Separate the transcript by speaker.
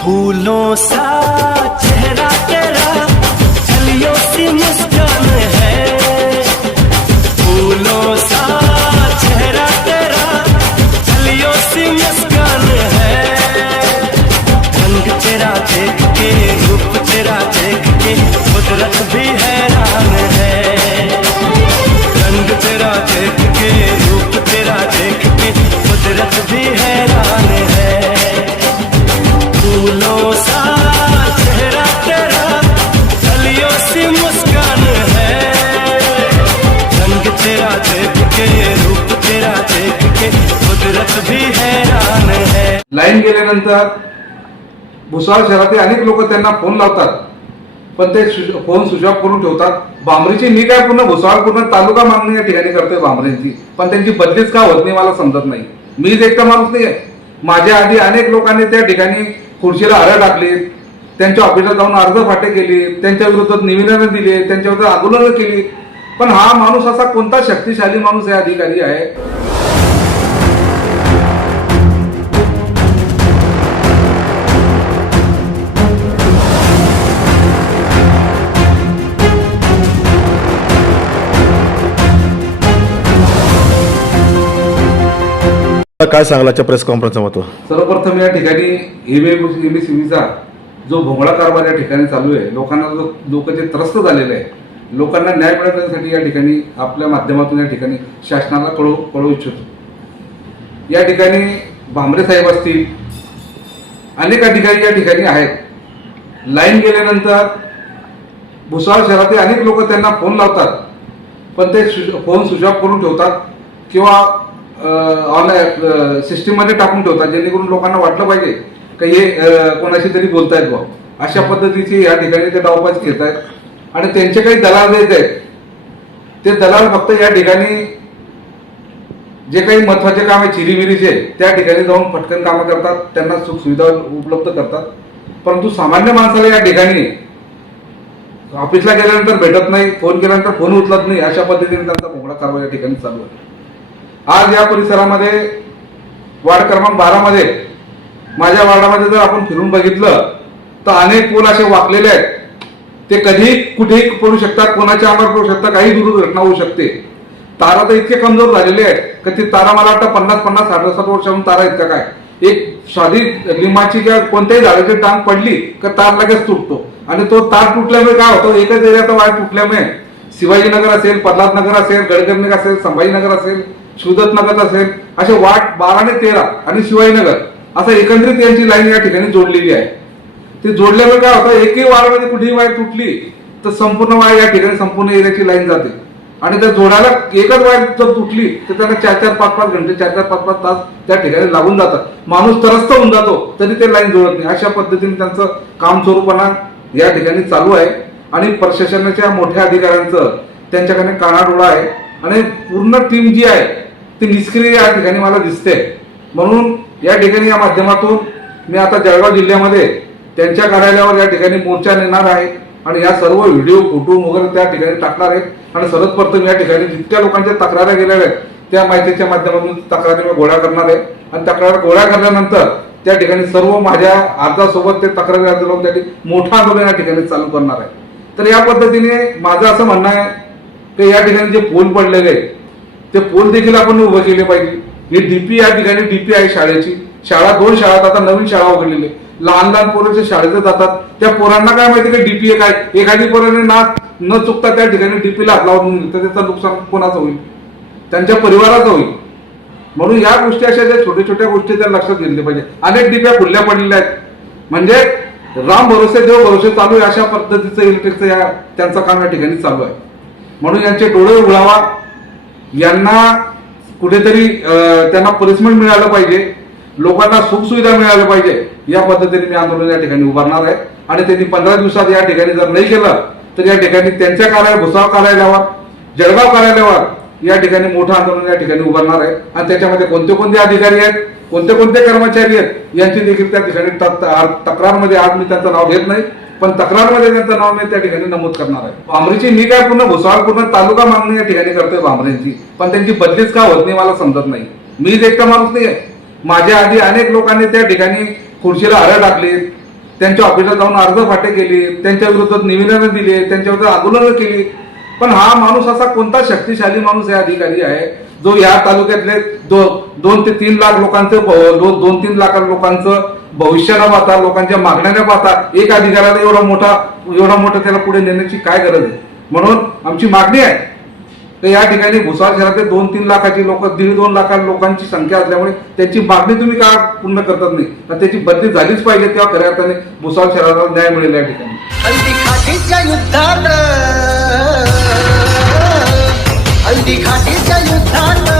Speaker 1: फूलों सा चेहरा तेरा चलियो सी मुस्कान है। फूलों सा चेहरा तेरा चलियो सी मुस्कान है। रंग तेरा देख के, रूप तेरा देख के, कुदरत भी
Speaker 2: लाईन गेल्यानंतर भुसावळ शहरातील अनेक लोक त्यांना फोन लावतात. पण ते फोन स्विच ऑफ करून ठेवतात. बांबरीची मी काय पूर्ण भुसावळ पूर्ण तालुका मागणी या ठिकाणी करतोय बांबरेंची. पण त्यांची बदलीच का होत नाही मला समजत नाही. मीच एकटा माणूस नाही माझ्या आधी अनेक लोकांनी त्या ठिकाणी खुर्चीला हरळ टाकली त्यांच्या ऑफिसला जाऊन अर्ज फाटे केली त्यांच्या विरोधात निवेदनं दिली त्यांच्या विरोधात आंदोलनं केली पण हा माणूस असा कोणता शक्तिशाली माणूस या अधिकारी आहे?
Speaker 3: काय सांगलाच्या प्रेस कॉन्फरन्सचं महत्त्व?
Speaker 2: सर्वप्रथम या ठिकाणी एमएससीबीचा जो भोंगळा कारभार या ठिकाणी चालू आहे लोकांना जो लोक जे त्रस्त झालेले आहे लोकांना न्याय मिळवण्यासाठी या ठिकाणी आपल्या माध्यमातून या ठिकाणी शासनाला कळू कळू इच्छितो. या ठिकाणी भांबरे साहेब असतील अनेक अधिकारी या ठिकाणी आहेत. लाईन गेल्यानंतर भुसावळ शहरातील अनेक लोक त्यांना फोन लावतात पण ते फोन स्विच ऑफ करून ठेवतात किंवा ऑनलाईन सिस्टीममध्ये टाकून ठेवतात जेणेकरून लोकांना वाटलं पाहिजे का हे कोणाशी तरी बोलतायत बा अशा पद्धतीची या ठिकाणी ते डावपाच घेत आहेत आणि त्यांचे काही दलाल देत आहेत ते. दलाल फक्त या ठिकाणी जे काही महत्त्वाचे काम आहे चिरीविरीचे त्या ठिकाणी जाऊन पटकन कामं करतात. त्यांना सुख सुविधा उपलब्ध करतात. परंतु सामान्य माणसाला या ठिकाणी ऑफिसला गेल्यानंतर भेटत नाही फोन केल्यानंतर फोन उचलत नाही अशा पद्धतीने त्यांचा मोकळा कारवाई या ठिकाणी चालू आहे. आज या परिसरामध्ये वार्ड क्रमांक बारामध्ये माझ्या वार्डामध्ये जर आपण फिरून बघितलं तर अनेक पूल असे वाकलेले आहेत. ते कधी कुठेही पडू शकतात कोणाच्या अंगावर पडू शकतात काही दुर्घटना होऊ शकते. तारा तर इतके कमजोर झालेले आहेत का ती तारा मला वाटतं पन्नास पन्नास साठ साठ वर्षाहून तारा इतका काय? एक साधी लिंबाची किंवा कोणत्याही झाडाची टांग पडली का तार लगेच तुटतो. आणि तो तार तुटल्यामुळे काय होतं? एकच एरियाचा वायर तुटल्यामुळे शिवाजीनगर असेल प्रल्हाद नगर असेल गडकर्णिक असेल संभाजीनगर असेल नगर असेल असे वाट बारा आणि तेरा आणि शिवाजीनगर असं एकंदरीत यांची लाईन या ठिकाणी जोडलेली आहे. ते जोडल्यामुळे काय होतं एकही वारामध्ये कुठेही वायर तुटली तर संपूर्ण वायर या ठिकाणी संपूर्ण एरियाची लाईन जाते. आणि त्या जोडायला एकच वायर जर तुटली तर त्यांना चार चार पाच पाच घंटे चार चार पाच पाच तास त्या ठिकाणी लागून जातात. माणूस त्रस्त होऊन जातो तरी ते लाईन जोडत नाही. अशा पद्धतीने त्यांचं काम स्वरूपणा या ठिकाणी चालू आहे. आणि प्रशासनाच्या मोठ्या अधिकाऱ्यांचं त्यांच्याकडे कानाडोळा आहे. आणि पूर्ण टीम जी आहे ती निष्क्रिय या ठिकाणी मला दिसते. म्हणून या ठिकाणी या माध्यमातून मी आता जळगाव जिल्ह्यामध्ये त्यांच्या कार्यालयावर या ठिकाणी मोर्चा नेणार आहे आणि या सर्व व्हिडिओ फोटो वगैरे त्या ठिकाणी टाकणार आहेत आणि सर्वप्रथम या ठिकाणी जितक्या लोकांच्या तक्रारी गेलेल्या आहेत त्या माहितीच्या माध्यमातून तक्रारी मी गोळा करणार आहे. आणि तक्रार गोळा केल्यानंतर त्या ठिकाणी सर्व माझ्या अर्जासोबत ते तक्रारी अर्ज लावून त्या ठिकाणी मोठं आंदोलन या ठिकाणी चालू करणार आहे. तर या पद्धतीने माझं असं म्हणणं आहे की या ठिकाणी जे फोन पडलेले ते पोल देखील आपण उभं केले पाहिजे? हे डीपी या ठिकाणी डीपी आहे शाळेची. शाळा दोन शाळा आता नवीन शाळा उघडलेली आहे. लहान लहान जे शाळेत जातात त्या पोरांना काय माहिती की डीपी काय एखादी पोराने ना न चुकता त्या ठिकाणी डीपीला हात लावून दिली तर त्याचं नुकसान कोणाचं होईल? त्यांच्या परिवाराचं होईल. म्हणून या गोष्टी अशा ज्या छोट्या छोट्या गोष्टी त्या लक्षात घेतल्या पाहिजे. अनेक डिप्या खुल्ल्या पडलेल्या आहेत. म्हणजे राम भरोसे देव भरोसे चालू आहे अशा पद्धतीचं इलेक्ट्रिकचं या त्यांचं काम या ठिकाणी चालू आहे. म्हणून यांचे डोळे उघडावा. यांना कुठेतरी त्यांना पनिशमेंट मिळालं पाहिजे. लोकांना सुखसुविधा मिळाल्या पाहिजे. या पद्धतीने मी आंदोलन या ठिकाणी उभारणार आहे. आणि त्यांनी पंधरा दिवसात या ठिकाणी जर नाही केलं तर या ठिकाणी त्यांच्या कार्यालय भुसाव कार्यालयावर जळगाव कार्यालयावर या ठिकाणी मोठं आंदोलन या ठिकाणी उभारणार आहे. आणि त्याच्यामध्ये कोणते कोणते अधिकारी आहेत कोणते कोणते कर्मचारी आहेत यांची देखील त्या ठिकाणी तक- तक्रारमध्ये आज मी त्यांचं नाव घेत नाही. पण तक्रारमध्ये त्यांचं नाव मी त्या ठिकाणी नमूद करणार आहे. भांबरीची मी काय पूर्ण भुसावळ पूर्ण तालुका मागणी या ठिकाणी करतोय भांबरेंची पण त्यांची बदलीच का होत नाही मला समजत नाही. मीच एकटा माणूस नाही माझ्या आधी अनेक लोकांनी त्या ठिकाणी खुर्चीला हरळ टाकली त्यांच्या ऑफिसला जाऊन अर्ज फाटे केली त्यांच्या विरोधात निवेदनं दिली त्यांच्या विरुद्ध आंदोलनं केली. पण हा माणूस असा कोणता शक्तिशाली माणूस या अधिकारी आहे जो या तालुक्यातले दो, दोन ते तीन लाख लोकांचं भ- दोन तीन लाख लोकांचं भविष्याला पाहता लोकांच्या मागण्याने पाहता एक अधिकाऱ्याला एवढा मोठा एवढा मोठा त्याला पुढे नेण्याची काय गरज आहे? म्हणून आमची मागणी आहे. तर या ठिकाणी भुसार शहरातले दोन तीन लाखाची लोक दीड दोन लाख लोकांची संख्या असल्यामुळे त्याची मागणी तुम्ही का पूर्ण करतात नाही? तर त्याची बदली झालीच पाहिजे तेव्हा खऱ्या अर्थाने भुसार शहराला न्याय मिळेल या ठिकाणी.
Speaker 4: हल्दी युद्धात